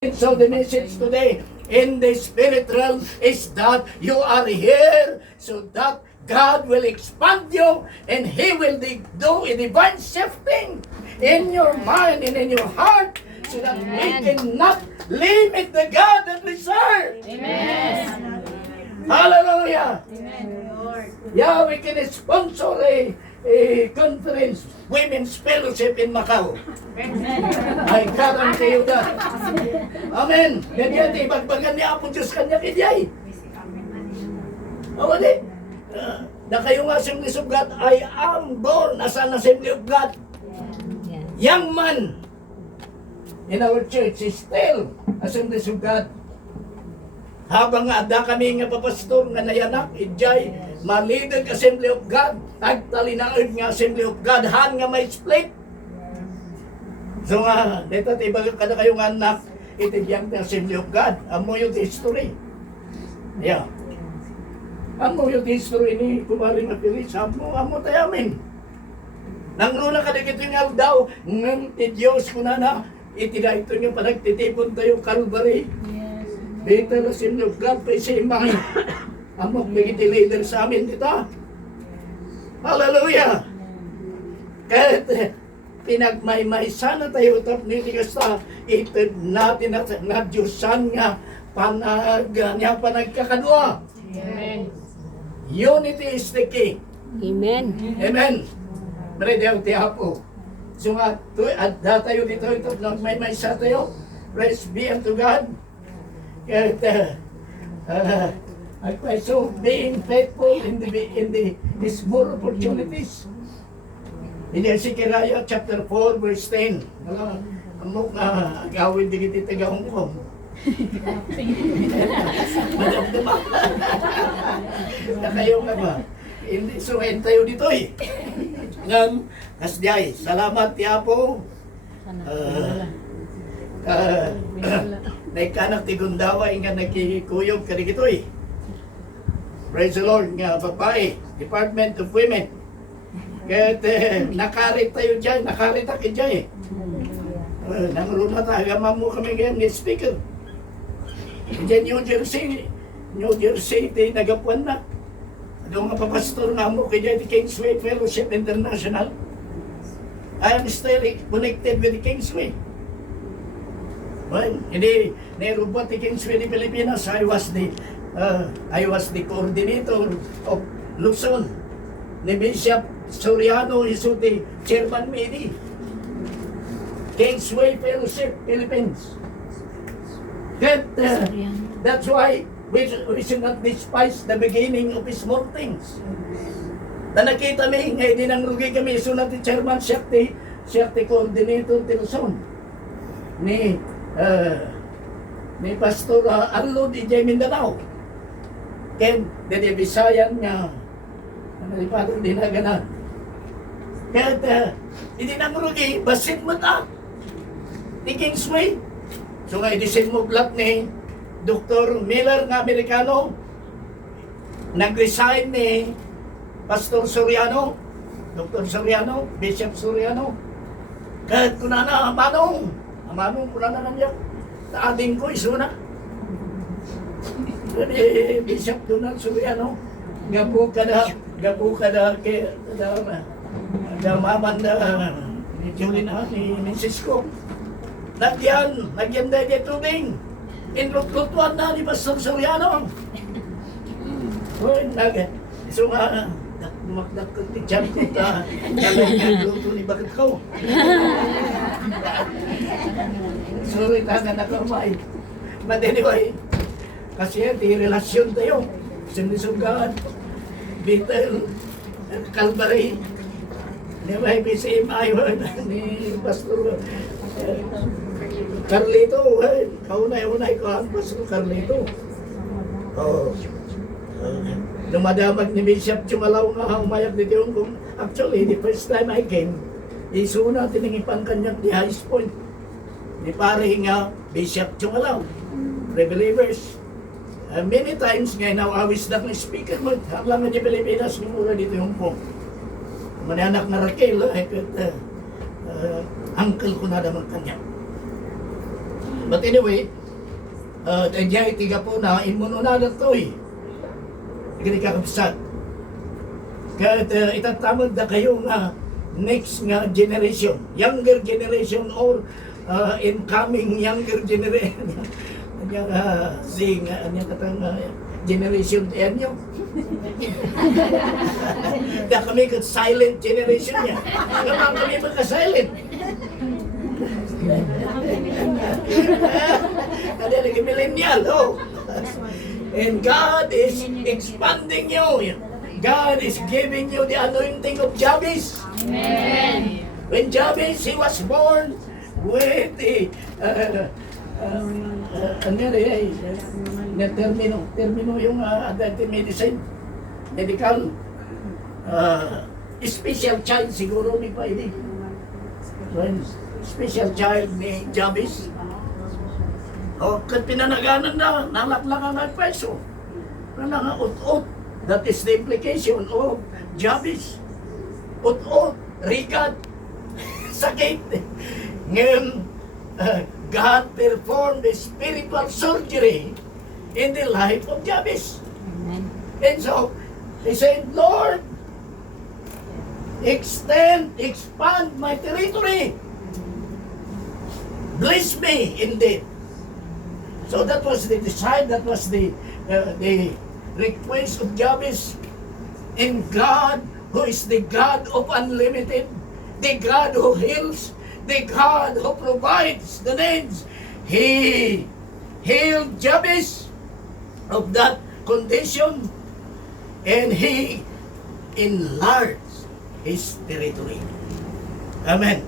So the message today in the spirit realm is that you are here so that God will expand you and He will do a divine shifting in your mind and in your heart so that we cannot limit the God that we serve. Amen. Hallelujah. Amen. Yeah, we can sponsor a conference, Women's Fellowship in Macau. I guarantee you that. Amen. Ganyan, ibagbagan ni Apo Diyos kanya kidyay. O, di. Na kayo nga Assembly of God, I am born as an Assembly of God. Young man in our church is still Assembly of God. Habang nga ada kami nga papastor nga nayanak, idjay, malidag Assembly of God, agtalinaod nga Assembly of God, han nga may split. So nga, dito tibaga ka na kayo nga anak, itibiyang ng Assembly of God. Amo yung history. Yeah. Amo yung history ni Kumaring Apilis. Amo tayamin. Nang runa ka na kito nga daw, ng ti Diyos ko na, itida ito nga panagtitipon tayo Calvary. Dito na Assembly of God, pa isa imay. Amo, nagiti leader sa amin dito. Hallelujah! Kahit pinagmaymay sana tayo tap nitigas ta itid natin na Diyosan nga panagkakadwa. Amen. Unity is the key. Amen. Amen. Ready ang tiyapo. So nga, at tayo dito ito, nagmaymay sa tayo. Praise be unto God. Kahit so being faithful in the small opportunities. In Zechariah chapter 4 verse 10. Amok na agawin di kita tagahong ko. Madamdama. Na kayo nga ba? So tayo dito eh. Ngam, kasdiyay, salamat tiyapo. Naikanak ti Gundawa nga nagkikuyog ka dito eh. Praise the Lord nga babae, Department of Women. Kaya nakarit tayo dyan, nakarit ako dyan eh. Nangruna tayo, gamang mo kami ngayon ni speaker. Diyan New Jersey, nagapuan na. Doon nga papastor nga mo kaya di Kingsway Fellowship International. I am still connected with the Kingsway. Well, hindi, nirubot the Kingsway di Pilipinas. I was the coordinator of Luzon. Ni Bishop Soriano isuti Chairman Medi. Kingsway Fellowship Philippines. That's why we should not despise the beginning of small things. Na nakita mi, ngayon din ang rugi kami, isunod ni Chairman siya coordinator ti Luzon. Ni Pastor Arlo di Jay Mindanao. Ken, de Bisayan nga, nalipatong dinaganan. Kaya, hindi nang rugi, basit mo ta. Ni Kingsway. So nga, idisin mo black ni Dr. Miller nga Amerikano. Nag-resign ni Pastor Soriano. Dr. Soriano, Bishop Soriano. Kahit kunana, amanong kunana nandiyak. Taading ko, isuna. Bishop Donald Soriano. Gapo ka na kay maman na ni Julina, ni Mrs. ko. Nagyan dahil tubing. Inrot-rotuan na ni Pastor Soriano. So nga, lumakdak ko ni Chan ko ta. Luto ni bakit ko. Sorry, tangan na kamay. But anyway, kasi di relasyon tayo. Sinusugaan. Beetle, Calvary. Di ba, PCMI ni Pastor Carlito. Kaunay-unay ko ang Pastor Carlito. Lumadamag ni Bishop Chumalaw nga umayag dito yung actually, the first time I came, isuna tinangipan kanyang di High Point. Ni pare nga Bishop Chumalaw. Believers. Many times ngayon, nawawis na ng speaker mo. Hablang nga di Pilipinas, mura dito yung po. Mananak na Raquel, uncle ko na naman kanya. But anyway, dahil tiga po na, imuno na to eh. Hindi kakabsat. Kaya itatamad na kayo nga next nga generation, younger generation or incoming younger generation. Anyang sing, anyang katang generation yan yun. Na kami ka silent generation niya. Naman kami magka-silent. Ada lagi millennial, oh. And God is expanding you. God is giving you the anointing of Jabez. Amen. When Jabez, he was born with the termino yung adult medicine, medical, special child siguro ni pa ini. Special child ni Jabez. O, kat pinanaganan na, nalaklangan ang peso. Nanangaut-ut. That is the implication of Jabez. Ut-ut, rigat, sakit. Ngayon, God performed a spiritual surgery in the life of Jabez. And so, he said, Lord, expand my territory. Bless me indeed. So that was the desire, that was the request of Jabez. And God, who is the God of unlimited, the God who heals, the God who provides the needs, He healed Jabez of that condition, and He enlarged his territory. Amen.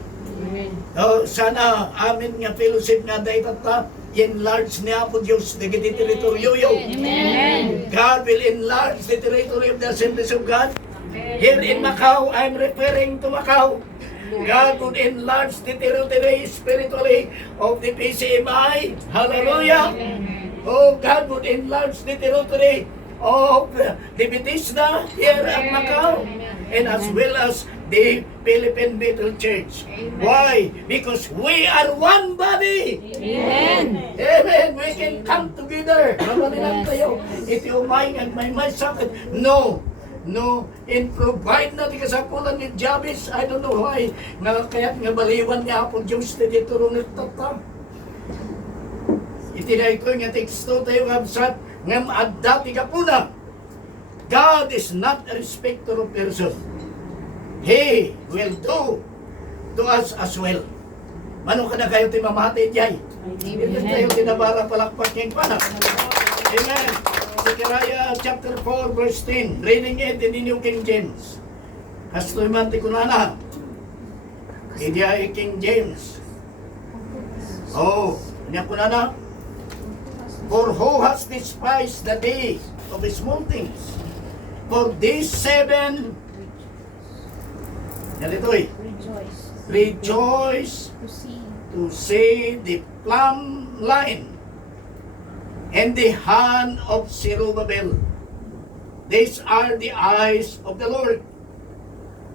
Oh, sana amin nga fellowship nga dahil tata, enlarge niya po Diyos na giti teritoryo yo. Amen. God will enlarge the territory of the Assemblies of God. Here in Macau, I'm referring to Macau. God would enlarge the territory spiritually of the PCMI. Hallelujah. Oh, God would enlarge the territory of the Bethesda here at Macau, and as well as the Philippine Bethel Church. Why? Because we are one body. Amen. Amen. We can come together. Mamanilang tayo. Ito umay at may sakit. No. No. And provide natin kasapulan ni Jabez. I don't know why. Kaya't nga baliwan niya po Diyos na dito rin itatam. Itinay ko nga teksto tayo kabsat nga maadati ka po na. God is not a respecter of person. He will do to us as well. Manong ka na kayo timamati diyay. Hindi tayo tinabara palakpak yung panak. Amen. Zechariah chapter 4 verse 10. Reading it in the New King James. Hastoy manti ko na. Hindi ay King James. Oh, niya ko na. For who has despised the day of his small things? For these 7 rejoice to see the plumb line and the hand of Zerubbabel. These are the eyes of the Lord.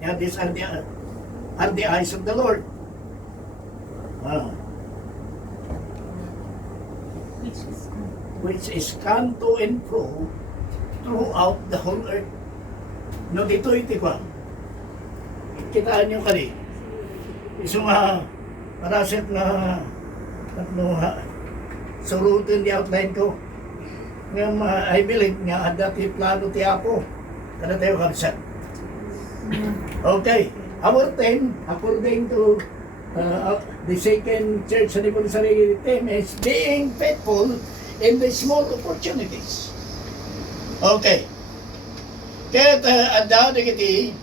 Yeah, these are the eyes of the Lord. Which is come to and fro throughout the whole earth. No, dito iti ko. Kitaan nyo kani. Iso nga, paraset na surutin di outline ko. Ngayon, I believe nga, dati plano ti Apo. Kada tayo kapsat. Okay. Our theme, according to the second church anniversary theme, is being faithful in the small opportunities. Okay. Kaya anda digiti,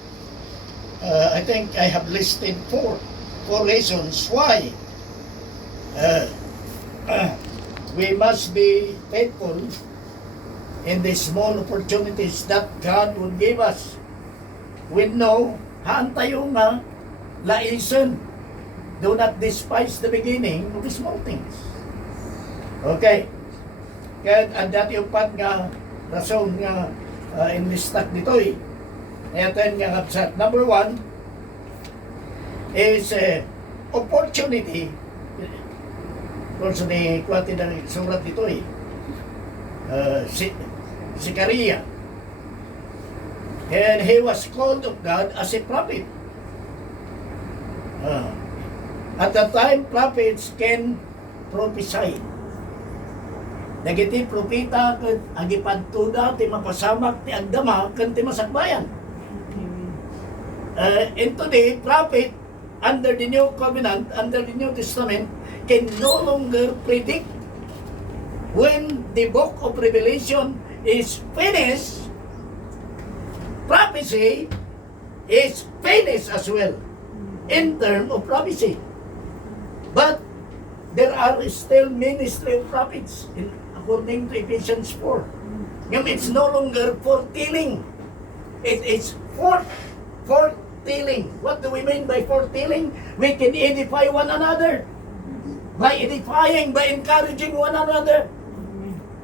I think I have listed four reasons why we must be faithful in the small opportunities that God will give us. We know, haan tayo nga, laisan. Do not despise the beginning of the small things. Okay. Kaya dati upat nga rason nga enlistak dito eh. Ayan nga kapsat. Number 1 is opportunity course, kwati ng surat ito eh. Si Karia. And he was called of God as a prophet. At the time, prophets can prophesy. Nagiti propita ken agipadtuda ti mapasamak ti agdama ken ti masakbayan. And today, prophet under the new covenant, under the New Testament, can no longer predict when the book of Revelation is finished. Prophecy is finished as well in terms of prophecy. But there are still ministry of prophets according to Ephesians 4. It's no longer foretelling. It is foretelling. What do we mean by foretelling? We can edify one another. By edifying, by encouraging one another.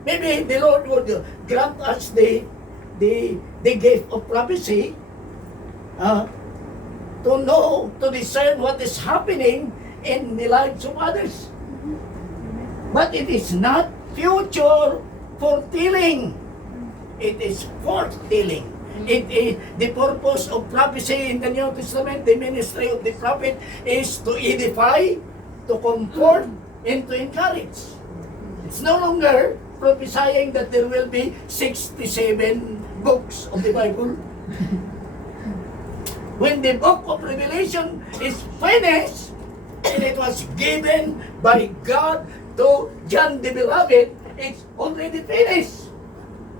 Maybe the Lord would grant us the gift of prophecy to know, to discern what is happening in the lives of others. But it is not future foretelling. It is foretelling. It is the purpose of prophecy in the New Testament, the ministry of the prophet is to edify, to comfort, and to encourage. It's no longer prophesying that there will be 67 books of the Bible. When the book of Revelation is finished, and it was given by God to John the Beloved, it's already finished.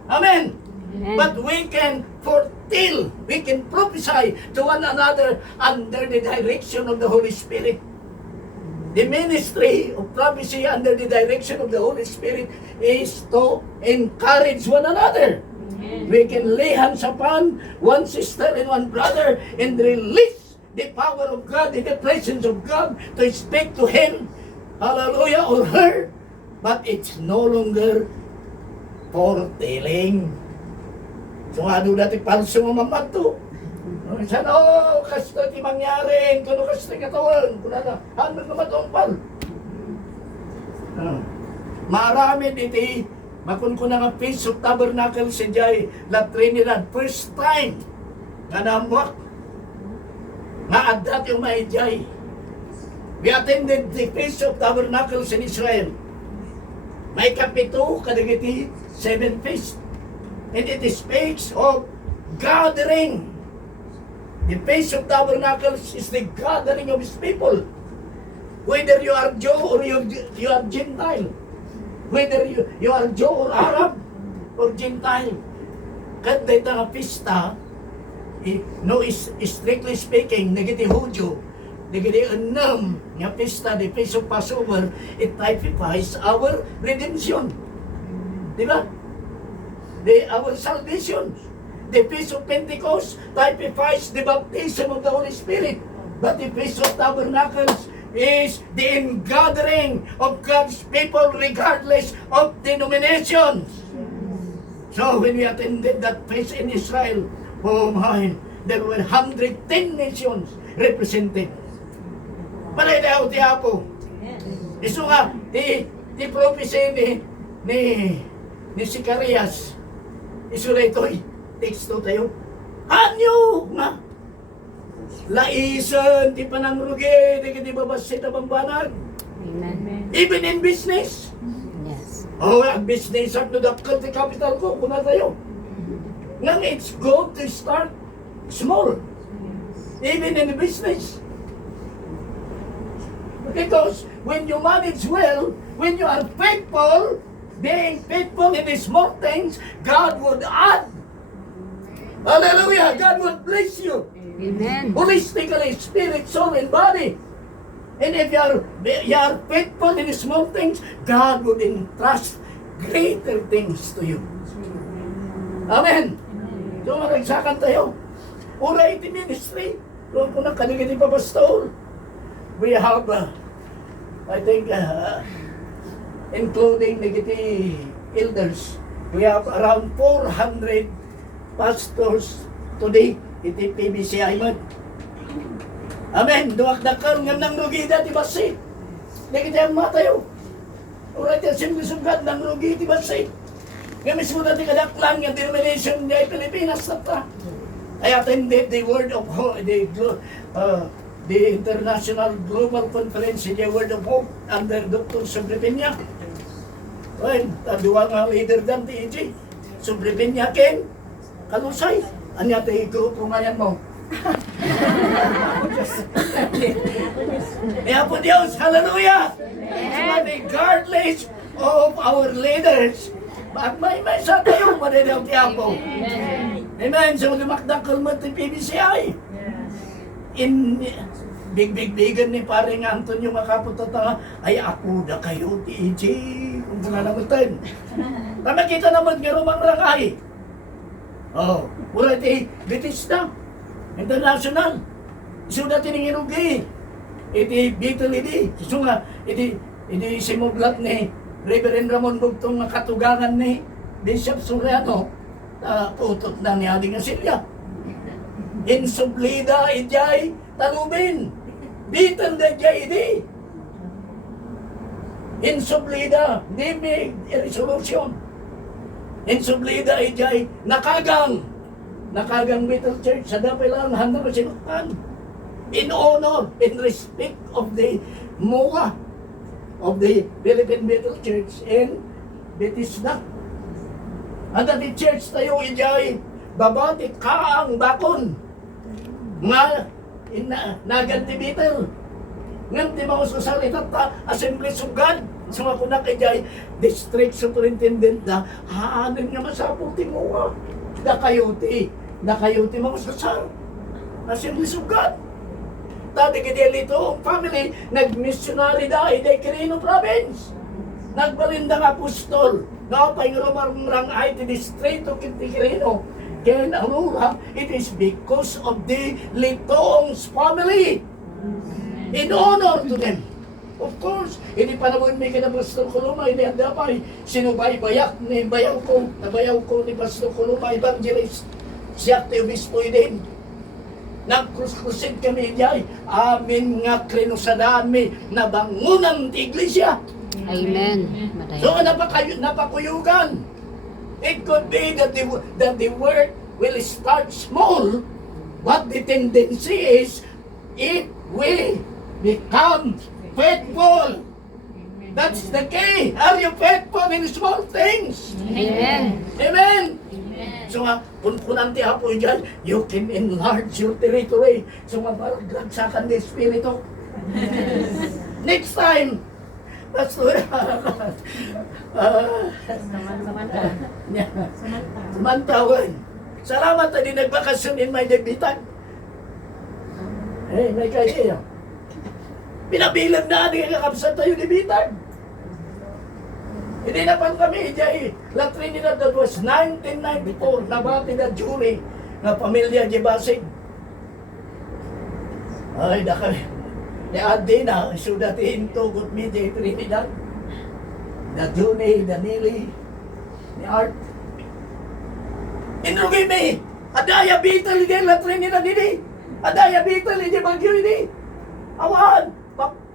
Amen. Amen. But we can foretell, we can prophesy to one another under the direction of the Holy Spirit. The ministry of prophecy under the direction of the Holy Spirit is to encourage one another. Amen. We can lay hands upon one sister and one brother and release the power of God in the presence of God to speak to him, hallelujah, or her. But it's no longer foretelling. So ano natin palso mamamag to? Sana, kasto ti mangyaring, kuno kasto ti katawan, kunana, hanggang naman tumpal. Marami diti, makun ko na nga Feast of Tabernacle si Jai La Trinidad, first time, nga namuak, nga adat yung may Jai. We attended the Feast of Tabernacles in Israel. May kapito, kadagiti, 7 feast. And it speaks of gathering. The Feast of Tabernacles is the gathering of His people. Whether you are Jew or you are Gentile. Whether you are Jew or Arab or Gentile. Kada ito nga pista, no, is strictly speaking, nagiti Hudyo, nagiti Enam, nga pista, the Feast of Passover, it typifies our redemption. Diba? Our salvation. The Feast of Pentecost typifies the baptism of the Holy Spirit. But the Feast of Tabernacles is the ingathering of God's people regardless of denominations. So when we attended that feast in Israel, oh my, there were 110 nations represented. Palay daw ti Apo. Iso nga, the prophecy ni Sicarias, iso na ito'y teksto tayo. Anyo nga! Laisan, ti panangrugi, di kiti babasit na bambanag. Amen. Even in business. Yes. Oh, ang business at nadakal ti capital ko, kuna tayo. Nang it's good to start small. Even in the business. Because when you manage well, when you are faithful, being faithful in the small things, God would add. Hallelujah! God will bless you. Amen. Holistically, spirit, soul, and body. And if you are faithful in the small things, God will entrust greater things to you. Amen. So maragsakan tayo. Ura iti ministry. Doon ko na kanigiti pa pastor. We have, I think, including nagiti elders, we have around 400 pastors today iti PBC Ayman. Amen. Duwag dakar ngam nang rugida ti basi. Nagiti ang matayo. Alright, Assemblies of God, nang rugi, di ba say? Nga mismo natin kadaklang yung denomination niya ay Pilipinas na ta. I attended the Word of Hope, the International Global Conference in the Word of Hope under Dr. Sobrepiña. Well, dua nga leader dan TEG. Sobrepiña ken Kalusay. Anya tayo grupo ngayon mo. Kaya po Diyos, hallelujah! Regardless of our leaders, may sa tayo madadaw tiyapo. Amen. So, lumakdang kalmat ng PBCI. In big-bigan ni paring Antonio Makaputata, ay ako na kayo, TEG, kung pananamutan. Tama kita naman nga rumang rangay. Oh, mura iti Batista, international. Isu natin ang inugi. Iti Beetle iti. Isu nga, iti simublat ni Reverend Ramon Bugtong nga katugangan ni Bishop Soriano. Putot na ni Ading Asilya. In Sublida, ijay, talubin. Beetle na ijay iti. In Sublida, di may resolution. In Sublida, ijay, nakagang Beetle Church sa dapay lang handa na sinukan. In honor, in respect of the MOA, of the Philippine Beetle Church in Batisda. Ang dati church tayo ijay, babatit ka ang bakon. Nga, naganti Beetle. Nganti mga susalita ta, Assemblies of God. So ako na kajay, district superintendent na, haanin nga masaputi mo nga. Nakayuti mga susal. Assemblies of God. Tati kaya ito, family, nag-missionary dahil day Quirino province. Nagbalindang apostol. Napay rumang ay ti distrito kiti Quirino. Kaya narura, it is because of the Litong's family. In honor to them. Of course, hindi pa naman may Pastor Coloma, hindi ang dapay. Sinubay-bayak ni bayaw ko ni Pastor Coloma, evangelist. Siya ti obispo din. Nagkrus-krusid kami diay. Amin nga krinusadami na bangunan ti iglesia. Amen. So napakuyugan. It could be that the work will start small, but the tendency is it will become faithful. That's the key. Are you faithful in small things? Amen. Amen. So nga, kung nanti hapo dyan, you can enlarge your territory. So nga, maragsakan ni Espiritu. Next time, Pastor, Samantawan. Salamat na din nagbakasyon in my debitan. Eh, may kaya. Pinabilang na ating kakapsan tayo debitan. Hindi na pan kami, La Trinidad, that was 1994, nabati na jury na pamilya Jibasig. Ay, na kami. Ni Adi na, sudatin to, good me, Trinidad. Na Juni, Danili, ni Art. Inrugay me, adaya Beetle, La Trinidad, hindi. Adaya Beetle, hindi Bagyo, hindi. Awan.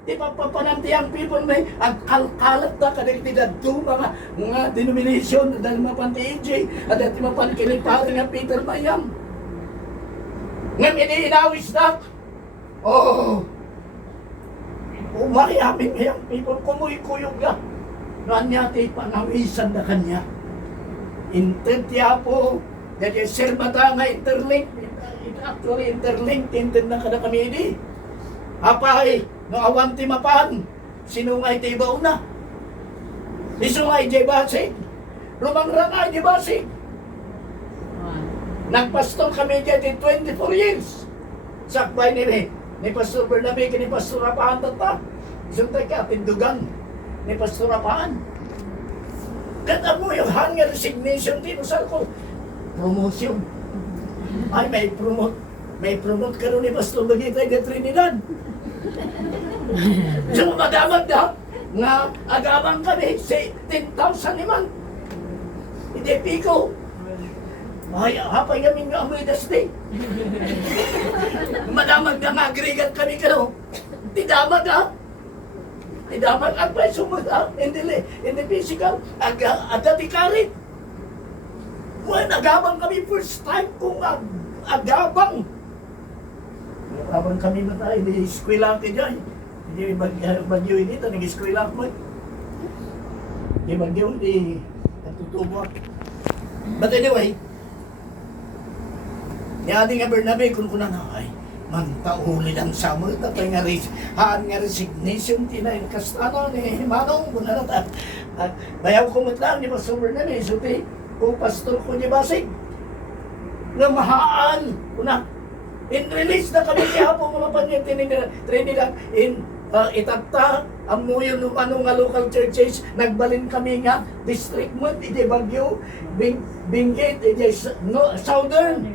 Di pa panantiyang people may ang kalkalat na kanilitidad doon mga denomination dahil mapan TEG at dati mapan kinipari nga Peter Mayam. Ngayon iniinawis na. Umayamin ngayang people, kumuy-kuyog na. Kanya tayo panawisan na kanya. Intentya po, dahil sermata nga interlink, actually interlinked, intent na kada kami ini. Apay, no awanti mapan, sinungay tayo ba una? Isungay tayo basig, rumangrangay tayo basig. Nagpastol kami dyan in 24 years. Sakbay ni Pastor Bernabe, ni Pastor Rapahan tata. Isang tayo tindugan ni Pastor Rapahan. Kata mo yung hanggang resignation din, usal ko, promotion. Ay, may promote ka rin ni Pastor Bagitay de Trinidad. So, magamag na, nga agamang kami, say, 10,000 naman. Hindi piko. Ay, hapay kami nga amoy dasdi. Madamag na nga agregat kami ka no. Tidamag ha. Idaman ang pay sumuda, hindi physical, dati karit. Well, nagabang kami first time kung agabang. Nagabang kami na tayo, hindi eskwela ka dyan. Hindi bagyo hindi, nag-eskwela ko. Hindi bagyo, hindi natutubo. But anyway, yadi nga Bernabe, kung kuna na, ay, mantauli lang sa mo, tapay nga rin, haan nga resignation, tinayin kastano ni Manong, kuna na ta. Bayaw ko matlang ni Pastor Bernabe, suti, kung pastor ko ni Basig, nga mahaan, kuna, in release na kami kaya po mga Trinidad, in itagta, amuyo nung ano nga local churches, nagbalin kami nga, district mo, iti Bagyo, Benguet, iti Southern.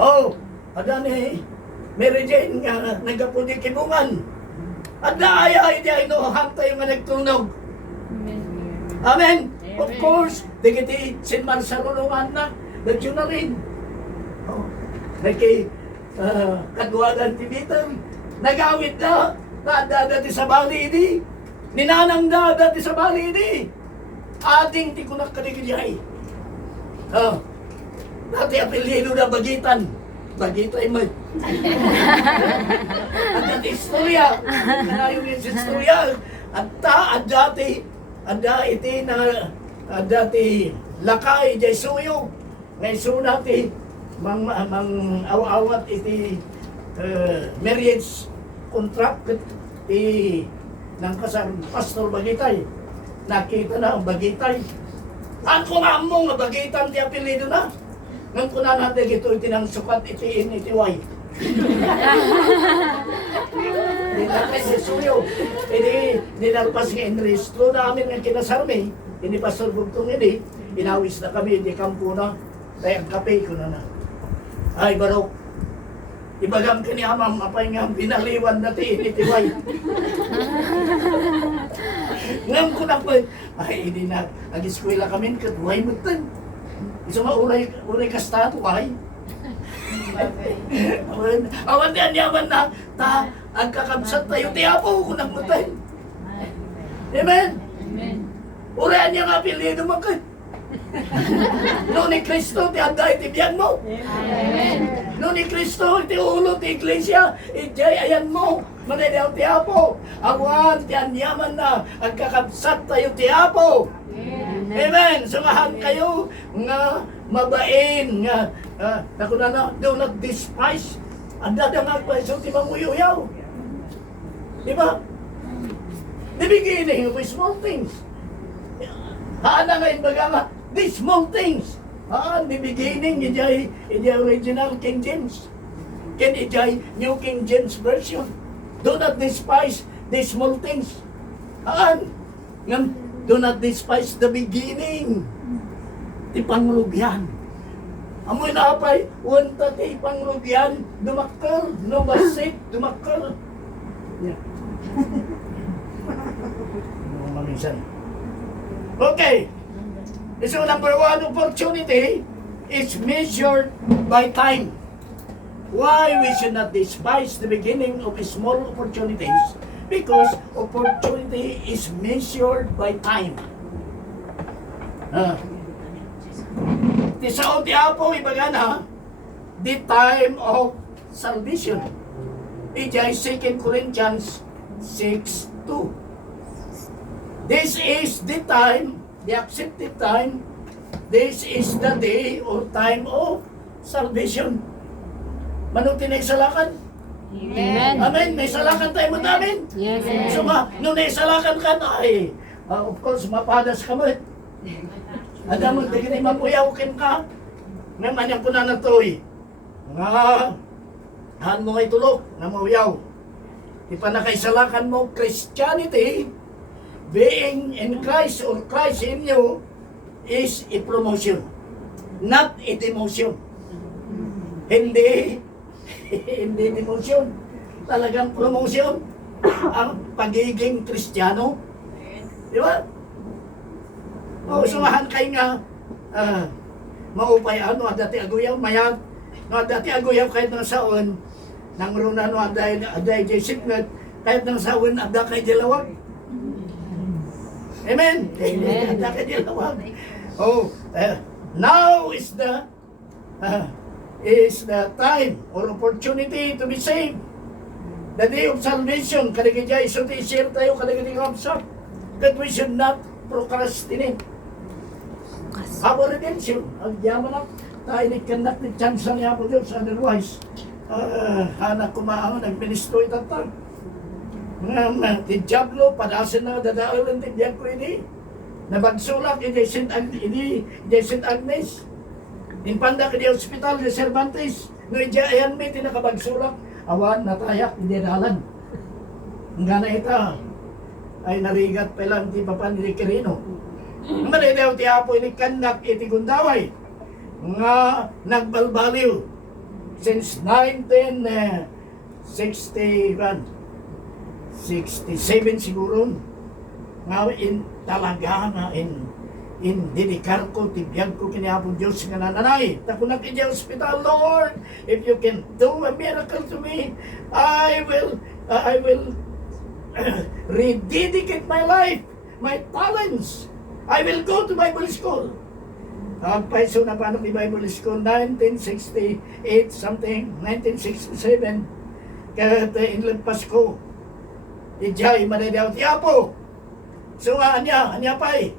Oh, adani, Mary Jane nga, nagapudi kibungan. At naaya, iti ay no, hantay nga nagtunog. Amen. Of course, digiti St. Marcelo Lungan na, nagyo na rin. Oh, nagkay Kadwagan Tibitan, nagawit na, dati sa bali ini, ninanang dati sa bali ini, ating di ko nakaligilay. Oh, dati apelido na Bagitan, Bagitay mo. At dati istorya, yung istorya, at dati lakay, jay suyo, ngay sunati, mang awat iti marriage contract ng kasar Pastor Bagitay. Nakita na ang Bagitay. Ako nga mo nga Bagitan ti apelido na. Nang kunan natin ito itinang sukat itiin itiway. Dinakay si Suyo. Dinalpas nga inrestro namin nga kinasarmi. Ini Pastor Bugtong ini. Inawis na kami, hindi kampo na. Kaya ang kape ko na. Ay, Barok. Ibagam ka ni Amam, apay nga binaliwan na itiway. Ngam ko na po, ay, hindi na, nag-eskwela kami, katuway mo ito. Isa nga, uray kastato, ay. Awan niyan yaman na, ang kakabsat tayo, tiyapo ko nagmutay. Amen? Urayan niya nga pilido mo ka. No ni Kristo, ti anday ti biyan mo. No ni Kristo, ti ulo ti iglesia, ijay ayan mo. Manaydaw ti Apo. Awan, ti anyaman na, ang kakabsat tayo ti Apo. Amen. Sumahan kayo nga mabain nga nakuna na, do not despise. Ang dadangag pa iso ti mamuyuyaw. Diba? The beginning of small things. Haan na ngayon baga nga, these small things. Haan, the beginning, ijay original King James. Ijay New King James Version. Do not despise the small things. Haan, do not despise the beginning. Ti pangrugyan. Amoy na apay, wanta ti pangrugyan, dumakar, no basit, dumakar. Yeah. Maminsan. Okay. So number one opportunity is measured by time. Why we should not despise the beginning of small opportunities? Because opportunity is measured by time. Ti sao ti Apo ibaga na, the time of salvation. Ijay 2 Corinthians 6:2. This is the time, the accepted time. This is the day or time of salvation. Manuti na isalakan? Amen. Amen. May salakan tayo mo namin. Yes. So nung naisalakan ka na, ay, of course, mapadas ka mo. Ada mo, di ka mapuyaw-kin ka. Ngayon, yan ko na natoy. Nga, han mo ay tulog, na mapuyaw. Di pa nakaisalakan mo, Christianity, being in Christ or Christ in you, is a promotion, not a demotion. Hindi demotion. Talagang promotion ang pagiging Kristiyano. Di ba? O, sumahan kayo nga, maupay ano, dati aguyaw, mayag, no, dati aguyaw kahit ng saon, nang runa no, aday jay sipngat, Kahit nang sawin adda kay dilawag. Amen. Amen. Adda kay dilawag. Oh, now is the time or opportunity to be saved. The day of salvation. Kaligidya isulti share tayo kaligidya kapsa. That we should not procrastinate. Our redemption. Ang yaman na tayo ni kanak ni chance niya po Diyos. Otherwise, hanak kumaang nagministro itatang. Ti Diablo, padasin na dadaalan ti Diyan ko ini. Nabagsulak, hindi St. Agnes. Impanda ka di hospital, di Cervantes. No, ayan may tinakabagsulak. Awan, natayak, hindi dalan. Ang gana ita, ay narigat pa lang, di pa pa ni Quirino. Manidaw ti Apo, ini kanak, iti gundaway. Nga nagbalbaliw. Since 1967 siguro. Nga talaga nga dedikar ko, tibiyag ko kinihapon Diyos nga nananay. Takunak in the hospital, Lord, if you can do a miracle to me, I will rededicate my life, my talents. I will go to Bible school. Ang paiso na paano ni Bible school, 1968 something, 1967, kaya inlagpas ko. Ijay, manadaw ti Apo. So anya pa'y,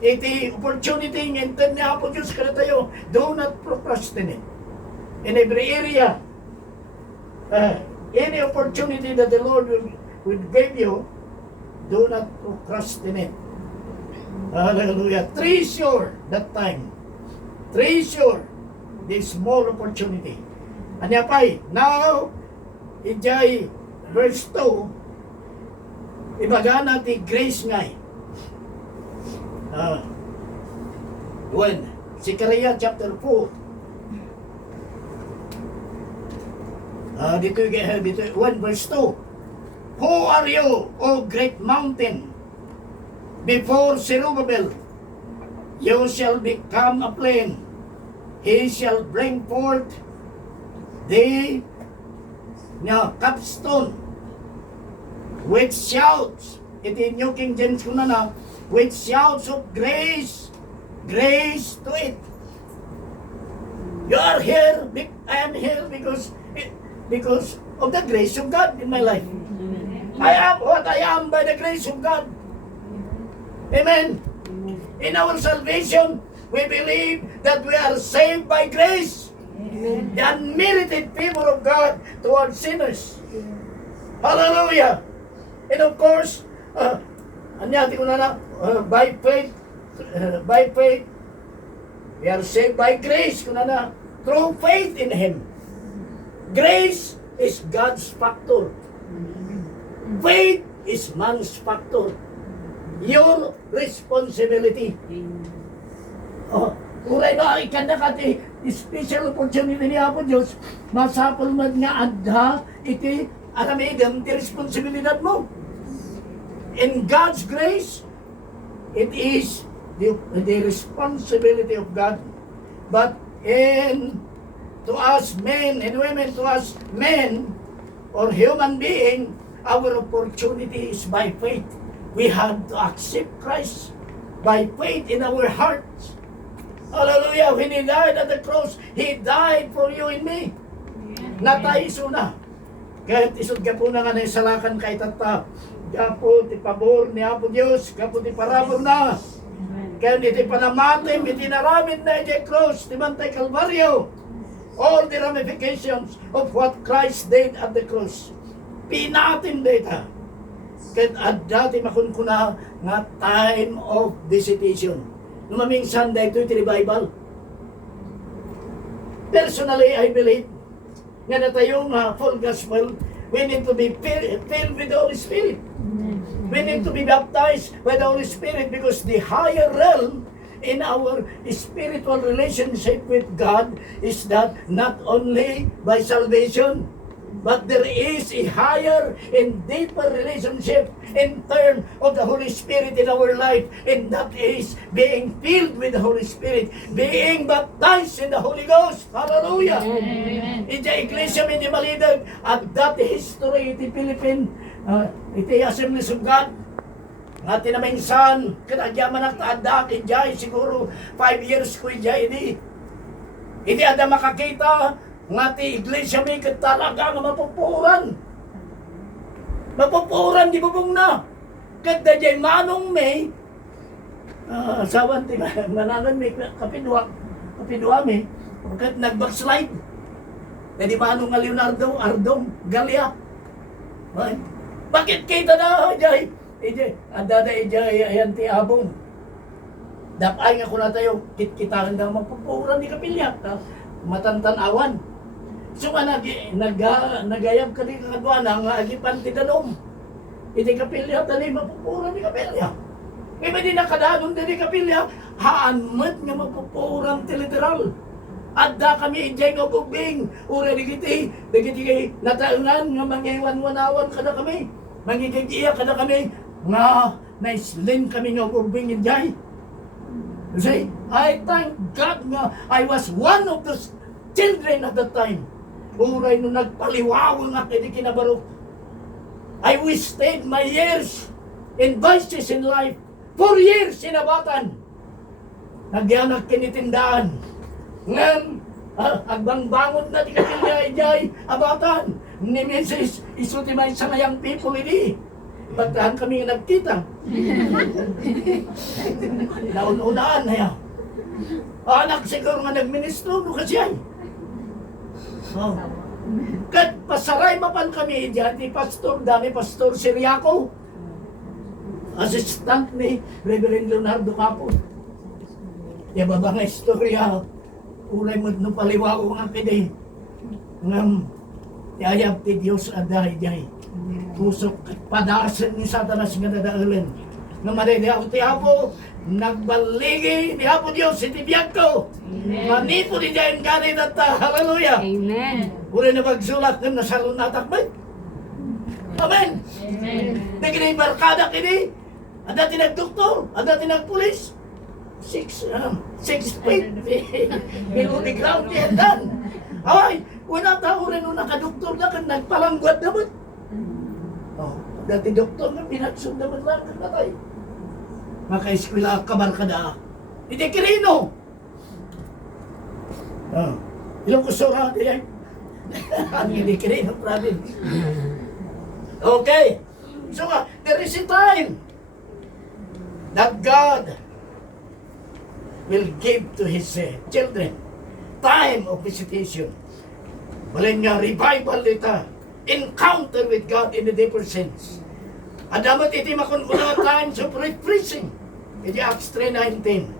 iti opportunity ng intent niya po Diyos kada tayo, do not procrastinate. In every area, any opportunity that the Lord will give you, do not procrastinate. Hallelujah. Treasure that time. Treasure this small opportunity. Anya pa'y, now, ijay, verse 2, ibagana ti grace ngay. When Zechariah chapter 4, dito 1 verse 2. Who are you, O great mountain? Before Zerubbabel, you shall become a plain. He shall bring forth the capstone with shouts. Iti New King James ko na with shouts of grace to it. You are here, I am here because of the grace of God in my life. I am what I am by the grace of God. Amen. In our salvation, we believe that we are saved by grace. The unmerited favor of God towards sinners. Hallelujah. And of course, anyati ko na by faith, we are saved by grace, through faith in Him. Grace is God's factor. Faith is man's factor. Your responsibility. Uray no, ikanda ka ti special opportunity niya po Diyos, masapol man nga adha, iti aramigan ti responsibilidad mo. In God's grace, it is the responsibility of God. But to us men and women, to us men or human being, our opportunity is by faith. We have to accept Christ by faith in our hearts. Hallelujah. When He died at the cross, He died for you and me. Natay suna. Kahit isod ka po na nga na isalakan kay tata. Gapo ti pabor ni Apo Diyos. Gapo ti parabor na. Kaya iti panamatim, iti naramid na iti cross, ti Mantay Calvario. All the ramifications of what Christ did at the cross. Pinatin data. Kahit dati makunkuna nga time of visitation. Numaming Sunday ito iti revival. Personally, I believe nga na tayo nga full gospel, we need to be filled with the Holy Spirit. We need to be baptized by the Holy Spirit because the higher realm in our spiritual relationship with God is that not only by salvation, but there is a higher and deeper relationship in terms of the Holy Spirit in our life, and that is being filled with the Holy Spirit, being baptized in the Holy Ghost. Hallelujah! Amen. In the Iglesia Medyo Malidag, at that history, the Philippine iti Assemblies of God. Nga tinaminsan, kinadyaman ang taanda, kinjay, siguro 5 years ko injay, hindi ada makakita, nga ti iglesia may talaga nga mapupuran. Mapupuran, di bubong na. Kada jay manong may, asawan ti mananan may kapidwa may, kat nag-backslide. Jadi manong nga Leonardo, Ardong, Galia. Bakit kita na, jay? Ada ayan ti abong. Dapay nga ko na tayo, kitkitaan na mapupuran di kapilya. Matantanawan. So nga nagayab ka di kakadwa na nga agipan ti danom. Iti kapilya, tali mapupuran di kapilya. Iba di nakadanon di kapilya, haanmat nga mapupuran ti literal. Adda kami ijay nga gubing, ura digiti kay nataungan nga mangiwan-wanawan kada kami. Mangigigiya kada kami, nga naislin kami nga gubing ijay. Say, I thank God nga I was one of the children at that time. Uray nung nagpaliwaw nga kini kinabaro. I wasted my years in vices in life. 4 years sinabatan. Nagyanak kinitindaan. Ngam, agbang-bangon na di kapilya ijay, abatan. Ni Mrs. isuti may sanayang people ini. Pagtahan kami nga nagkita. Naun-unaan na yan. Anak siguro nga nagministro, no kasi ay. Oh. Kat pasaray mapan kami dyan, ni Pastor, dami Pastor Siriaco. Assistant ni Reverend Leonardo Capo. Yung baba nga istorya, ulay mo nung paliwao nga pide. Ngam, tiyayab ti Diyos aday jay. Pusok padasan ni Satanas nga nadaalan. Nga madaydayaw ti Apo, nagbaligi ni Apo Diyos, iti biyag ko. Manipo ni Jayan Ganit at hallelujah. Amen. Uri na magsulat ng nasalon natakbay. Amen. Naging barkada kini. Ada tinagdoktor, ada tinagpulis. 6 feet below the ground yan dan. Ay, wala tao rin nung nakadoktor na kan nagpalangguat naman. Oh, dati doktor na pinagsud naman lang katay. Maka-eskwela kabarkada. Hindi kirino. Ilang kusura diyan. Ang hindi kirino province. Okay. So, there is a time that God will give to His children time of visitation. Walin nga revival ita, encounter with God in a deeper sense. Adamat iti makunkunang times of refreshing. Iti Acts 3:19.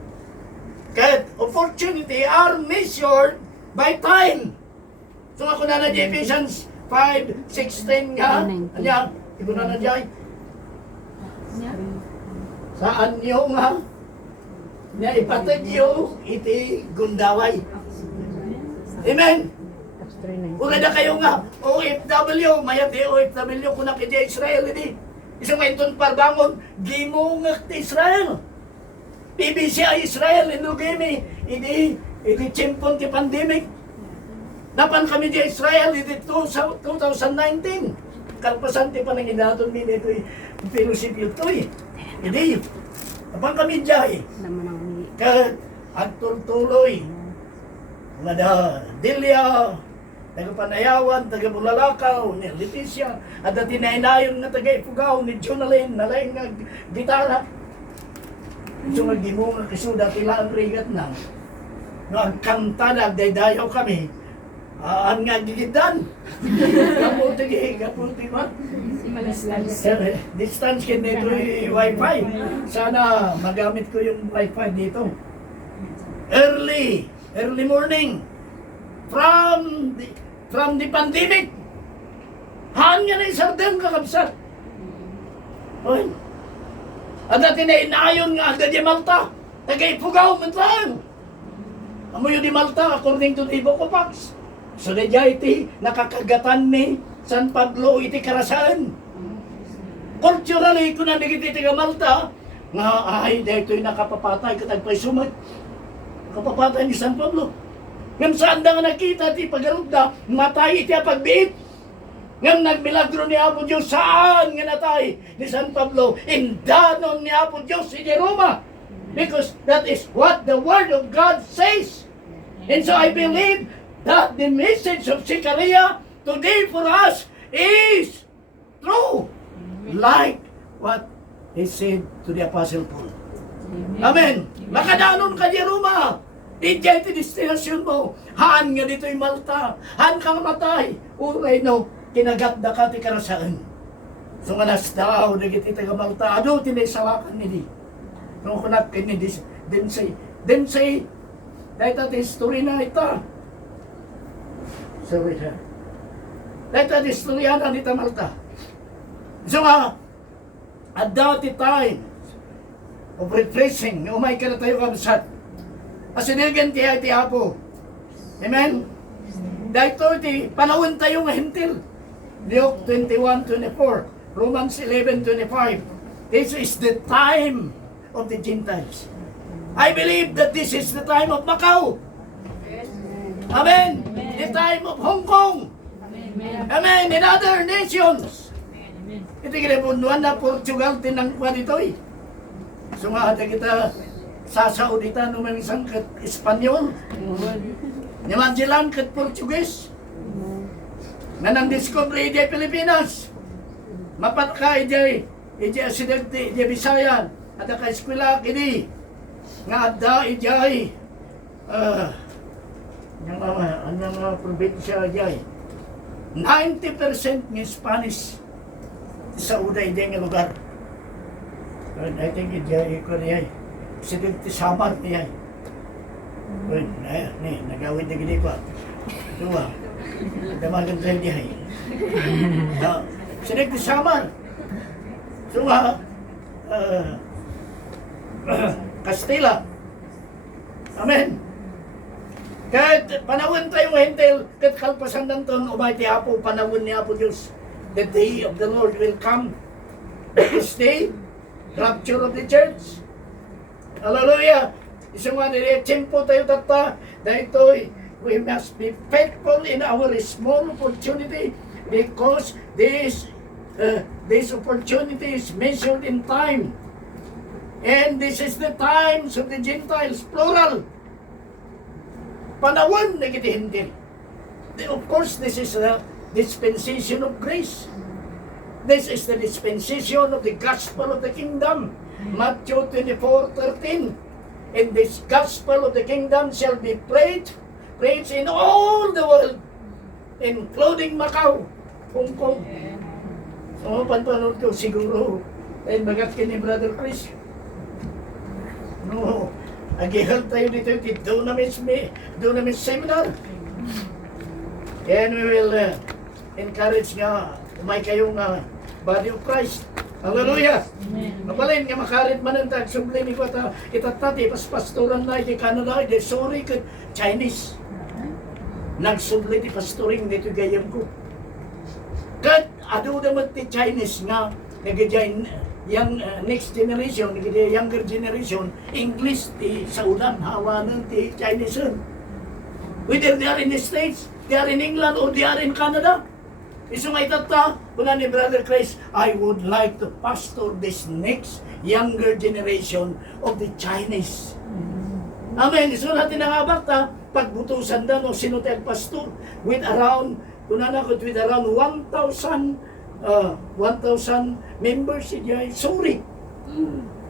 Kahit opportunity are measured by time. So ako na na Ephesians 5:16 nga. Anya, ito na na dyan. Saan nyo nga na ipatid nyo iti gundaway. Amen. Kung na kayo nga OFW, mayat di OFW kung nakidya Israel ini. Isang ngayon parbangon, gimungak ti Israel. PBCI Israel, inugimi, ini chimpon ti pandemic. Dapan kami di Israel, iti 2019. Kalpasan ti pa nang inaton min ito fellowship ito eh. Hindi. Dapan kami diya eh. Kat agtultuloy. Nga da, Delia, taga-Panayawan, taga-Bulalakaw, ni Leticia, at na tinainayon nga taga-Ipugaw, ni Jonalyn, nalaing nga gitara. So nagdimo nga kiso dati lang rigat na. No, ang kanta na, daydayaw kami. Ang nga gigidan. Kaputi ba? Distance kin nito yung wifi. Sana magamit ko yung wifi dito. Early morning. From the pandemic. Haan nga na isardeng kakabsat. Oy. At dati na inayon nga agad di Malta. Taga-Ipugaw, matlaan. Amo yun di Malta, according to the book of Acts. So iti nakakagatan ni San Pablo iti karasaan. Culturally, kung nandigit iti ka Malta, nga ay, dito yung nakapapatay, katagpay sumag. Nakapapatay ni San Pablo. Ngam saan da nga nakita iti pagarugda, matay iti pagbiit. Ngam nagmilagro ni Apo Diyos saan nga natay ni San Pablo. Indanon ni Apo Diyos si Roma. Because that is what the Word of God says. And so I believe that the message of Zechariah today for us is true. Like what he said to the Apostle Paul. Amen. Makadanon ka di Roma. Di dyan iti destinasyon mo. Haan nga dito'y Malta. Haan kang matay. Uray no, kinagatda ka ti karasaan. So nga nasdaw, nagit iti ka Malta. Ado, tinasawakan nili. Nung kunak kini then say, dahil ati history na ita. Sorry ha. Dahil ati history na ita Malta. So nga, at dati time of refreshing, umay ka na tayo kabsat. Asinigan tiya iti Apo. Amen? Dahil ito iti panahon tayo nga hintil. Luke 21:24, Romans 11:25. This is the time of the Gentiles. I believe that this is the time of Macau. Amen. The time of Hong Kong. Amen. In other nations. Ito kinabunuan na Portugal tinangkwa dito eh. So nga ata kita sa Saudita nung may isang kat Espanyol. Ni Magellan kat Portuguese. Nga nang discovery di Pilipinas. Mapat ka ijay asidagti ijay Bisayan. At ka eskwela kini. Nga adda ijay ang mga probinsya ijay. 90% ng Spanish sa uday din nga lugar. And I think ijay ko niya. Sidagti Samar niya. Ni, nagawin na gini ko. Dua. Damagan tayo niya. Sidagti Samar. So Castilla. Amen. Kahit panahon tayo hintil, kahit kalpasan nanton, umayti Apo, panahon ni Apo Diyos. The day of the Lord will come. This day, rapture of the church. Hallelujah. Isang mga nire-tsimpo tayo tata, dahil ito'y, we must be faithful in our small opportunity because this opportunity is measured in time. And this is the times of the Gentiles, plural. Panahon na hindi. Of course, this is a dispensation of grace. This is the dispensation of the gospel of the kingdom. Matthew 24:13. And this gospel of the kingdom shall be preached in all the world, including Macau, Hong Kong. So, panpanood ko siguro, dahil bagat kini Brother Chris. No, agihal tayo dito yung Dunamis Seminar. And we will encourage nga, umay kayong body of Christ. Hallelujah! Napalin nga makarit man ang tag-sublimi ko ata itatati, pastoran na iti Canada, iti sorry ka Chinese. Nagsubli ti pastoring dito gayam ko. Kat, ado naman ti Chinese nga, nagigay yung next generation, younger generation, English ti saudan, hawanan ti Chinese. Whether they are in the States, they are in England, or they are in Canada. Iso nga itata, kuna ni Brother Chris, I would like to pastor this next younger generation of the Chinese. Amen. Iso natin ang abakta, pagbutusan na no, sino tayo pastor, with around, kuna na ko, with around 1,000 members siya. Sorry.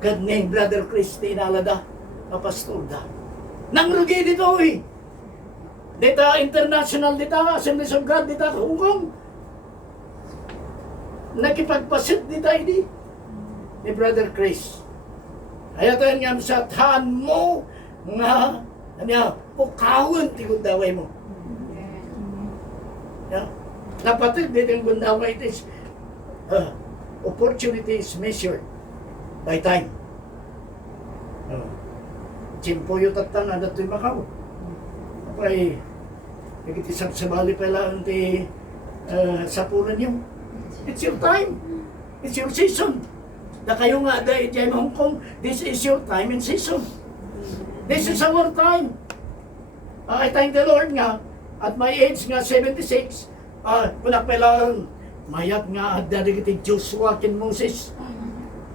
God name, Brother Chris, tinalada, pastor da. Nang rugi dito eh. Dita international, dita Assemblies of God, dita Hong Kong. Nakipagpasit dita hindi. Ni Brother Chris. Ayatan nga sa tahan mo nga pukawon ti gundaway mo. Napatid dito yung gundaway it is opportunity is measured by time. Chimpo yung tatang na dato'y Macau. Apay, nagitisang sabali pala ang ti sapunan yung. It's your time. It's your season. Na kayo nga dahil dyan Hong Kong, this is your time and season. This is our time. I thank the Lord nga, at my age nga 76, wala palang mayat nga adda digiti Joshua ken Moses.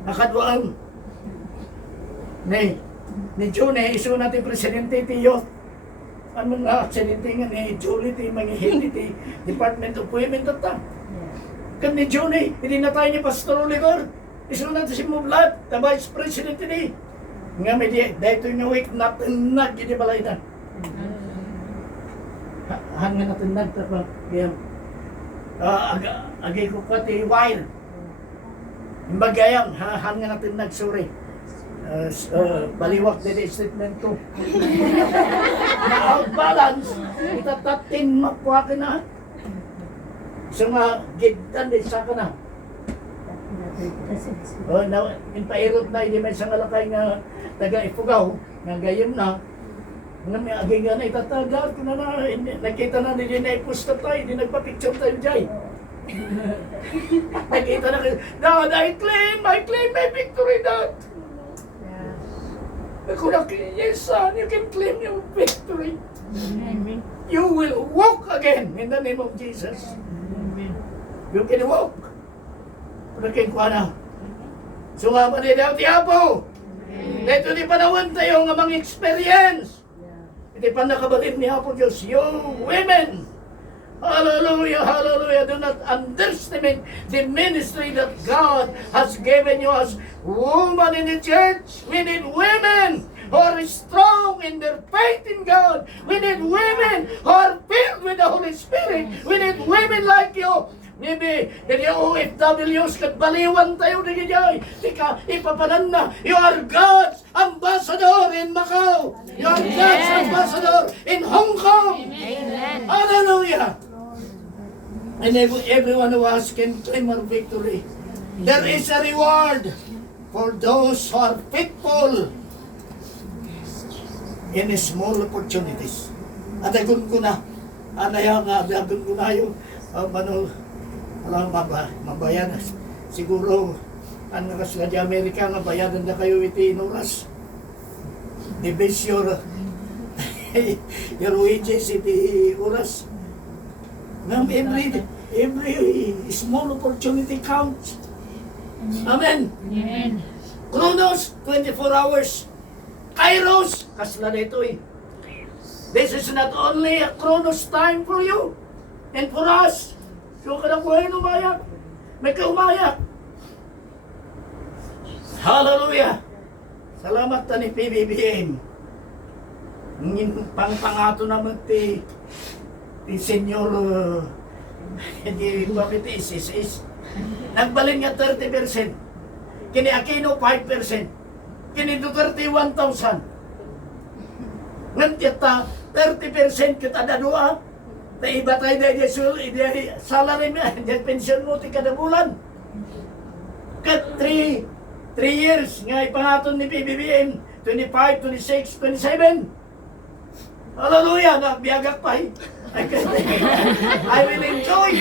Nakadwaan. Ni June, iso natin presidente tiyo. Ano nga, presidente nga ni Julie, ti mga head ti Department of Women ta. Kan ni June, hindi na tayo ni Pastor Oliver. Iso natin si Mublat, the Vice President ni. Nga may dito nga week natin gini balay na. Hanggang natin pa. Kaya, agay ko pati wire. Bagayang, hanggang natin sorry. Baliwak din statement ko. Na-outbalance, itatatin makuha ka na. So nga, gidan din sa ka na. Impairot na, hindi may isang alakay nga taga-Ipugaw, nga gayam na. Nga may agay nga na itatagal ko na na. Nakita na hindi na iposta tayo, hindi nagpa-picture tayo dyan. Nakita na kayo, Dad, I claim my victory, Dad. Ako na, yes son, you can claim your victory. Amen. You will walk again in the name of Jesus. You can walk. Pagkakin ko na. So nga pa daw ti Apo. Dito di panahon tayo nga mga experience. Iti pa nakabatid ni Apo Diyos. You women. Hallelujah, hallelujah. Do not underestimate the ministry that God has given you as women in the church. We need women who are strong in their faith in God. We need women who are filled with the Holy Spirit. We need women like you. Maybe, kaya OFWs, baliwan tayo na ganyan. Ika, ipapanan na. You are God's ambassador in Macau. You are God's ambassador in Hong Kong. Amen. Hallelujah. And everyone of us can claim our victory. There is a reward for those who are faithful in small opportunities. At agun ko na, anaya nga, agun ko na yung, alam mabayan. Siguro, ang nakas nga di Amerika, nga bayadan na kayo iti inuras. Debase your wages iti oras. Every small opportunity counts. Amen. Amen. Chronos, 24 hours. Kairos, kasla na ito eh. This is not only a Chronos time for you and for us. So ka na buhay umayak. May kaumayak. Hallelujah. Salamat ta ni PBBM. Pangpangato naman ti Senyor hindi bakit is nagbalin nga 30%. Kini Aquino 5%. Kini Duterte 1,000. Ngan kita 30% kita dadua. Ta iba tayo dahil salary mo, dahil pension mo ti kada bulan. Kat 3 years nga ipangaton ni PBBM 25, 26, 27. Hallelujah, nagbiagak pa eh. I will enjoy.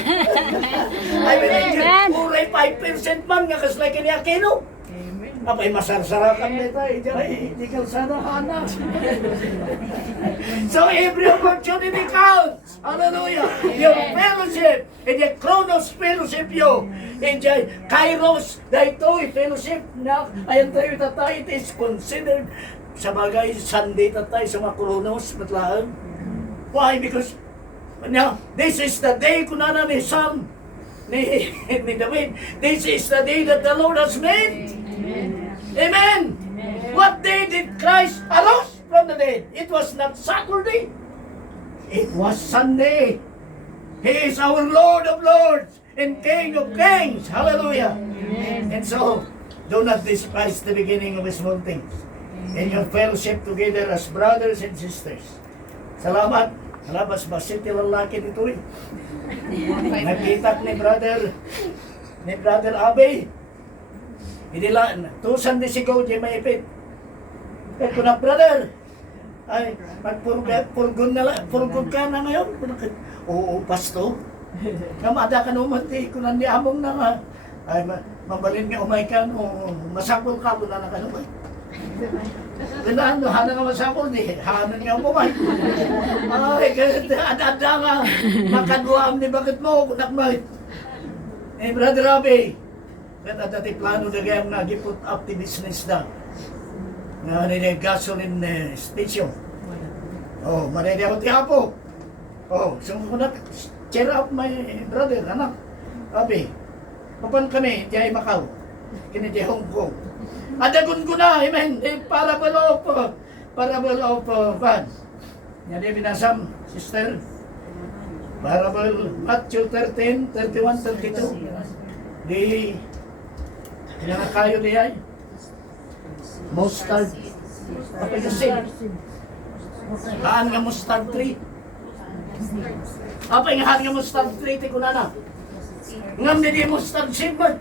I will enjoy. Uray 5% man nga kaslay kini Aquino. Apay masarsarakan na tayo. Hindi ka sana hanak. So every opportunity counts. Hallelujah. Your fellowship. And your Chronos fellowship you. And your Kairos. Dahito fellowship na. Ayan tayo tatay. It is considered sa bagay Sunday tatay sa mga Chronos. Matlaan. Why? Because now, this is the day kunana ni Sam ni David. This is the day that the Lord has made. Amen. What day did Christ arose from the dead? It was not Saturday. It was Sunday. He is our Lord of Lords and King of Kings. Hallelujah. And so, do not despise the beginning of small things. In your fellowship together as brothers and sisters. Salamat. Labas ba city lalaki dito eh. Nagkitak ni brother Abe. Hindi lang, tusan di sigaw di maipit. Ito na brother, ay magpurgon na lang, purgon ka na ngayon. Oo, pasto. Kamada ka naman, ko na ni among na nga. Ay, mabalin nga umay ka, masakol ka, wala na ka naman. Ganaan, hana nga masakol, di, hana nga umay. Ay, ada nga, makaduam ni bakit mo, nakmay. Eh, Brother Rabi, kaya dati plano na kaya nag-put up the business na. Nga nila gasoline station. Oh, manay ako tiyapo. Oh, so ko na cheer up my brother, anak. Rabi, papan kami, diay Macau. Kini diay Hong Kong. Adagun ko na, amen. Parable of fan. Yan din binasam, sister. Parable Matthew 13, 31, 32. Di pinakakayo di ay mustard. Apa yung sin? Haan nga mustard tree. Apa yung haan nga mustard tree? Ti kunana. Ngam di mustard seed man.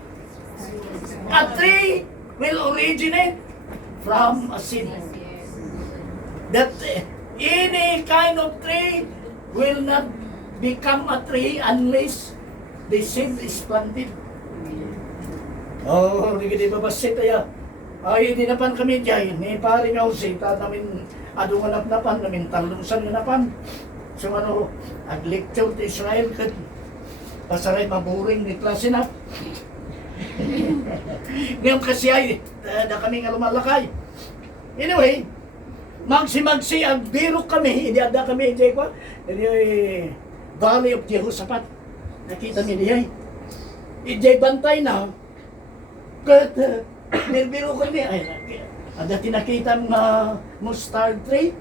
A tree will originate from a seed. That any kind of tree will not become a tree unless the seed is planted. Oh, hindi ba basit tayo? Ay, hindi napan kami dyan. Ni pari nga usita namin adungan napan namin talungsan nga napan. So ano, ag-lecture to Israel kat pasaray maburing ni klase na. Ngayon kasi ay, na kami nga lumalakay. Anyway, magsi ang biro kami, hindi ada kami, hindi ko, Valley of Jehoshaphat. Nakita niyo niya. Ijay bantay na. Kat, nirbiro kami. Ay, ada tinakita mga mustard tree.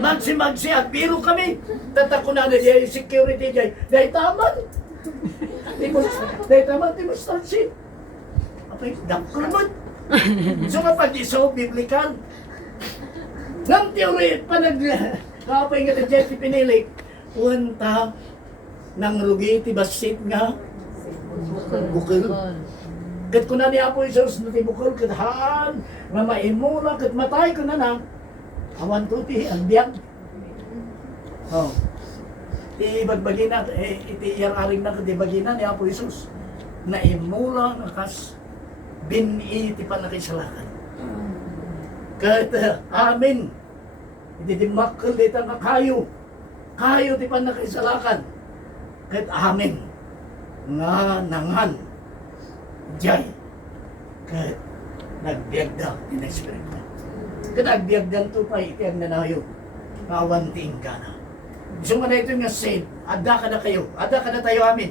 Magsi ang biro kami. Tatako na niya yung security niya. Dahil taman. Dahil taman, di mustard seed. Apay, dakulman. So kapag iso, biblical. Nang teori, kapag nga na Jeffy pinilik, punta ng rugiti basit nga bukil. Kat ko na niya po isos na tibukil, kat haan, nga maimula, kat matay ko na na, awan tuti, ang biyag. Oh. Ti bagbagina, iti iyang-aring na kadibagina niya po isos. Naimula, nakas, bini, ti panakisalakan. Kat, amin. Hindi di makal dito nga kayo. Kayo di pa nakisalakan. Kahit amin. Nga nangan. Diyay. Kahit nagbiagda in Espiritu. Kahit nagbiagdan to pa ikiyang nanayo. Kawanting ka na. So nga na ito nga saved. Ada ka na kayo. Ada ka na tayo amin.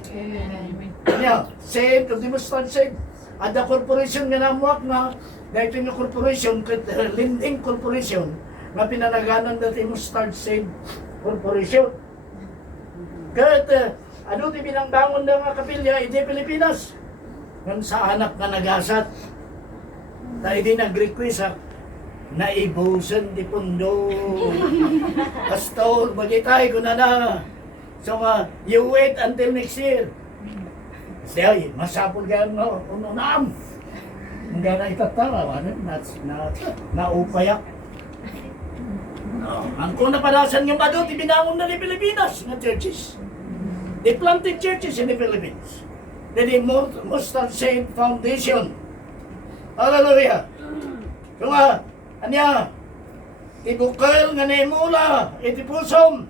Kanya, saved. Kung di mo start saved. Ada corporation nga namuak nga. Dahil ito nga corporation. Lending corporation. Nga pinanaganan natin mo start saved corporation. Kahit ano di binangbangon na nga kapilya, hindi Pilipinas. Ngayon sa anak na nagasat, tayo din nag-request naibusan di pundo. Pastor, magitay ko na na. So you wait until next year. Kasi masapol ka nga, ununam. Hindi na itatara, naupayak. Ang kuna palasan ng badot, ibinangon na ni Pilipinas na churches. They planted churches in the Philippines. Then the Mustard Seed Foundation. Hallelujah. So nga, anya, ibukal nga na imula, itipusom.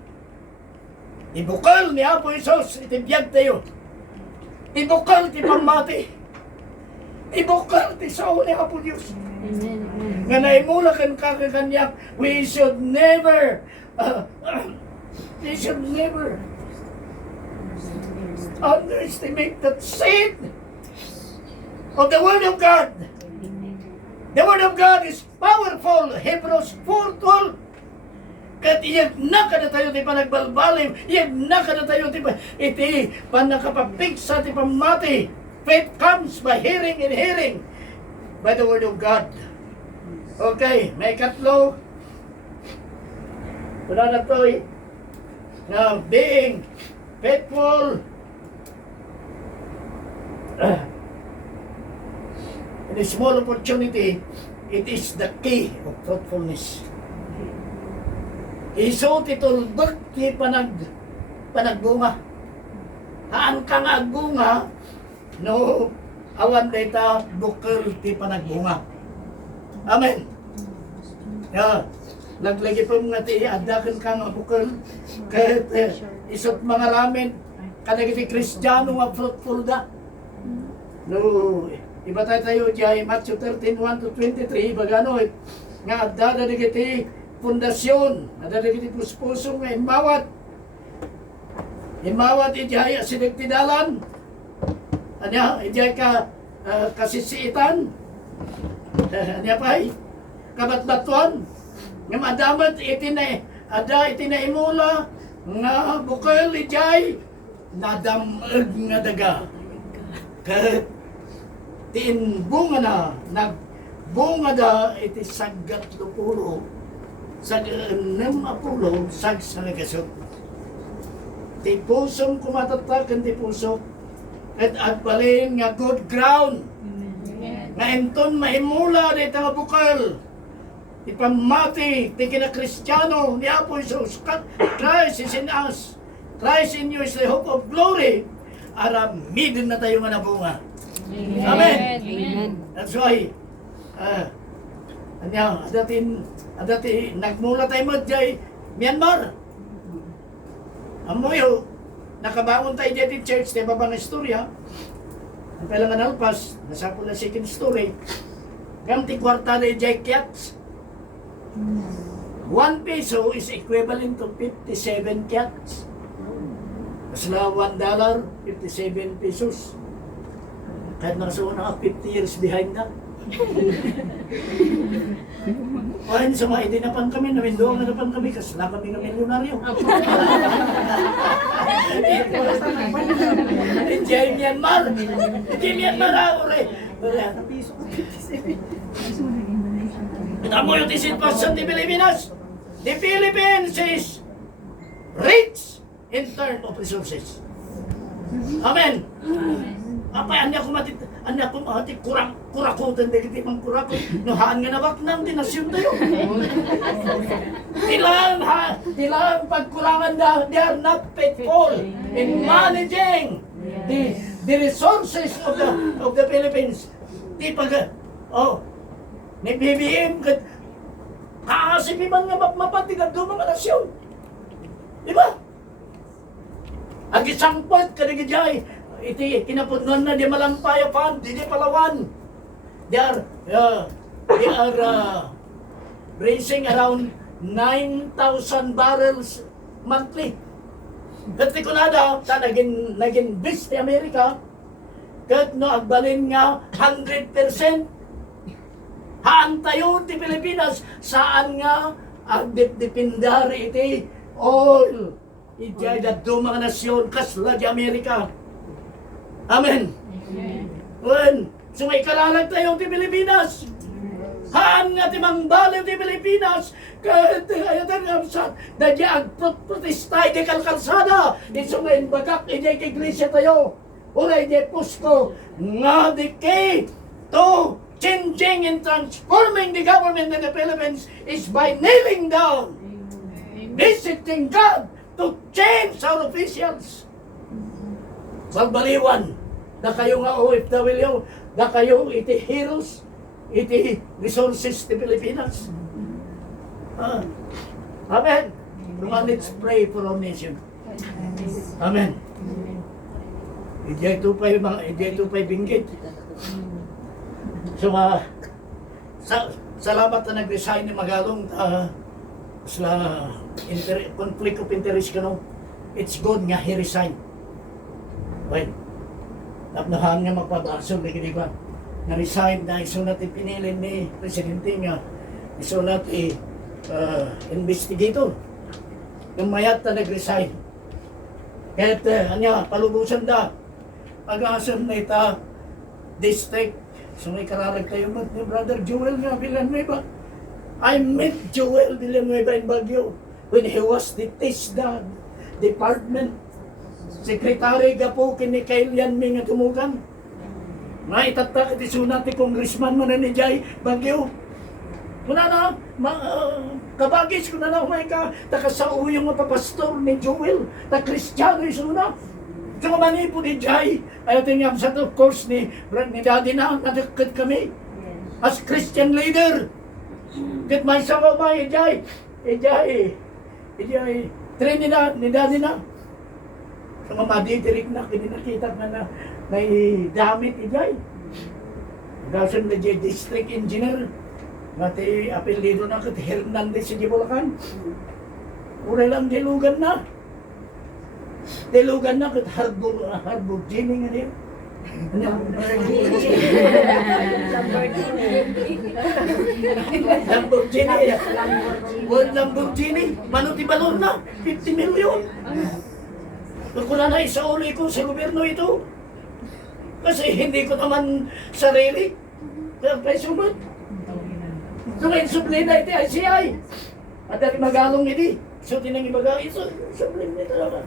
Ibukal ni Apo Isos, itibiyag tayo. Ibukal ti pamati. Ibukal ti sao ni Apo Diyos. Nga naimula kan kakakanyak, we should never underestimate that seed of the Word of God. The Word of God is powerful. Hebrews 4:12. Kat iyag na kada tayo ti panagbalbalim, iyag na kada tayo ti iti panakapapigsa ti pamati. Faith comes by hearing and hearing by the Word of God. Okay, may katlo. Wala na to na being faithful in a small opportunity, it is the key of fruitfulness. Iso titulbag ti panagbunga. Haan ka nga bunga, no, awan data bukal ti panagbunga. Amen. Ya, naglagi po nga ti adakan ka nga bukal kahit isot mga ramen kadagiti Kristiyano nga fruitful da. No, iba tayo diay Matthew 13:1 to 23 bagano nga adda digiti pundasyon, adda digiti puspuso nga imawat ijay asidek tidalan. Anya ijay ka kasisiitan. Anya pay kabatbatuan nga madamat itina imula nga bukal ijay nadamag nga daga. Kat tinbunga na, nagbunga da iti sagat lupulo, sag apulo, sag sa nagasot. Ti pusong kumatatakan ti puso, at balin nga good ground, nga enton mahimula di nga bukal, ipamati ti kina Kristiyano, ni Apo Isus, Christ is in us, Christ in you is the hope of glory, aramidin na tayo nga nabunga. Amen. Amen. That's why, adati nagmula tayo mo dyan, Myanmar. Amoyo, nakabangon tayo dyan in church, tayo babang istorya. Ang kailangan alpas, nasa po na second story. Gamti kwarta na dyan cats. 1 peso is equivalent to 57 cats. Masla $1, 57 pesos. Kahit nakasuha na 50 years behind na. Ayun sa mga itinapan kami, namindoang napan kami, kasi na kami ng milyonaryo. Hindi Myanmar. Hindi Myanmar ore. Kita mo yung sitwasyon di Pilipinas. The Philippines is rich in terms of resources. Amen. Apa anya ko mati kurakutan dagiti mang kurakot no haan nga nawak nang dinasyon tayo. Tilang pagkurangan da, they are not faithful in managing the resources of the Philippines. Di pag ni BBM kaasipiman nga mapatigag do mga nasyon. Di ba? Ang isang point kadigijay iti kinapudnon na di malampaya pan, di Palawan. They are raising around 9,000 barrels monthly. Kati ko nada, naging base ti Amerika, kat no agbalin nga 100%. Haan tayo ti Pilipinas, saan nga agdipindari iti oil. Ijay da do mga nasyon, kasla di Amerika. Amen. Amen. So may kalalag tayo ti Pilipinas. Haan nga ti mangbaliw ti Pilipinas. Kahit ayatan nga sa dadya agprotestay di kalkalsada. Iso nga inbagak ijay ki iglesia tayo. Uray di pusko nga di kay to changing and transforming the government in the Philippines is by kneeling down, visiting God to change our officials. Pagbaliwan, na kayo nga OFW, na kayo iti heroes, iti resources ti Pilipinas. Amen. Let's pray for our nation. Amen. Ijay pa'y binggit. So, salamat na nag-resign ni Magalong sa conflict of interest ka no. It's good nga he resign. Well, napnahan nga magpabasol na gini ba? Na-resign na isunat ipinilin ni Presidente nga isunat investigator. Nung mayat na nag-resign. Kahit palubusan da. Pag-asam na ita district. So may kararag tayo ni Brother Joel nga Villanueva. I met Joel Villanueva in Baguio when he was the TISDA Department Secretary gapo kini Kailian mi nga tumugan. Nga itatak iti sunat ti congressman man ni Jay Baguio. Kuna na kabagis kuna na may ka takasauyo nga papastor ni Joel ta Kristiyano isuna. So manipo ni Jay ayaw tingam sa of course ni daddy na nadakit kami as Christian leader. Kat may sawa ba Jay Trinidad ni daddy na. Sa mga maditirik na, nakita nga na may damit ijay. Dasan na jay district engineer. Mati apelido na kat Hernandez sa Bulacan. Uray lang dilugan na. Dilugan na kat Harbor Gini nga niya. Lamborghini. World Lamborghini. Manuti balon na. 50 million. Kung na isauli ko sa gobyerno ito. Kasi hindi ko naman sarili. Kaya presumat. So ngayon sublina ito ICI. At dali magalong iti. So tinang ibaga ito. Sublina ito talaga.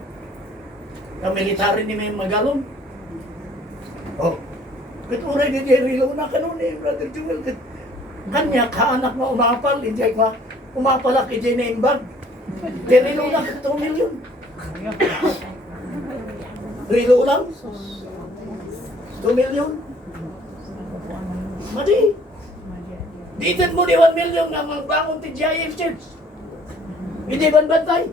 Ang military ni may magalong. Oh. Kat uray ni Jerry Luna kanon eh, Brother Jewel. Kanya kaanak nga umapal. Hindi ka umapalak iti na imbag. Jerry Luna kat 2 million. Rilo lang. 2 million. Mati. Ditan mo di 1 million nga magbangon ti GIF Church. Hindi banbantay.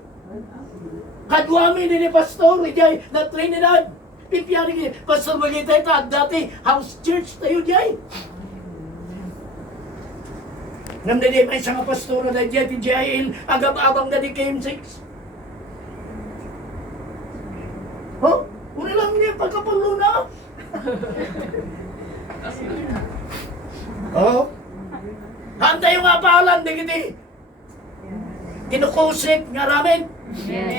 Kadwami ni pastor, ijay, na Trinidad. Pipiyari ki, pastor magitay ta, dati house church tayo jay. Namda di may isang pastor na dyan, ti GIL, agab-abang na di KM6. Oh, una lang niya, pagkapulo na. Oh, handa yung apalan, di kiti. Kinukusip nga ramen.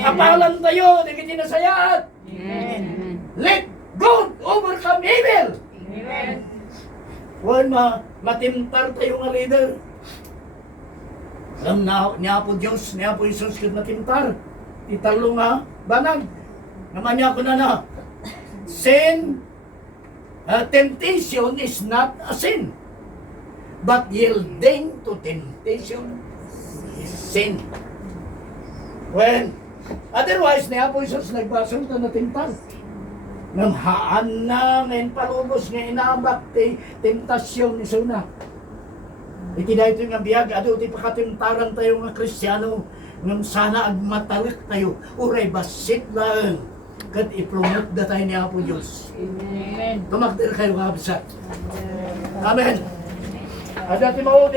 Apalan tayo, di kiti nasayaan. Let God overcome evil. Huwag matimtar tayo nga leader. Alam na niya po Diyos, niya po Isus kung matimtar. Italo nga, banag. Naman niya ko na. Sin, temptation is not a sin. But yielding to temptation is sin. When, otherwise, niya po Isus nagbasol na natimtar. Namhaan na ngayon palubos nga inabak ti tentasyon ni Suna. Ikida ito nga biyag, ado ti pakatimtaran tayo nga Kristiyano, ngam sana agmatalik tayo, uray basit lang, kat ipromote da tayo niya po Diyos. Amen. Tumakdir kayo kabsat. Amen. At dati mo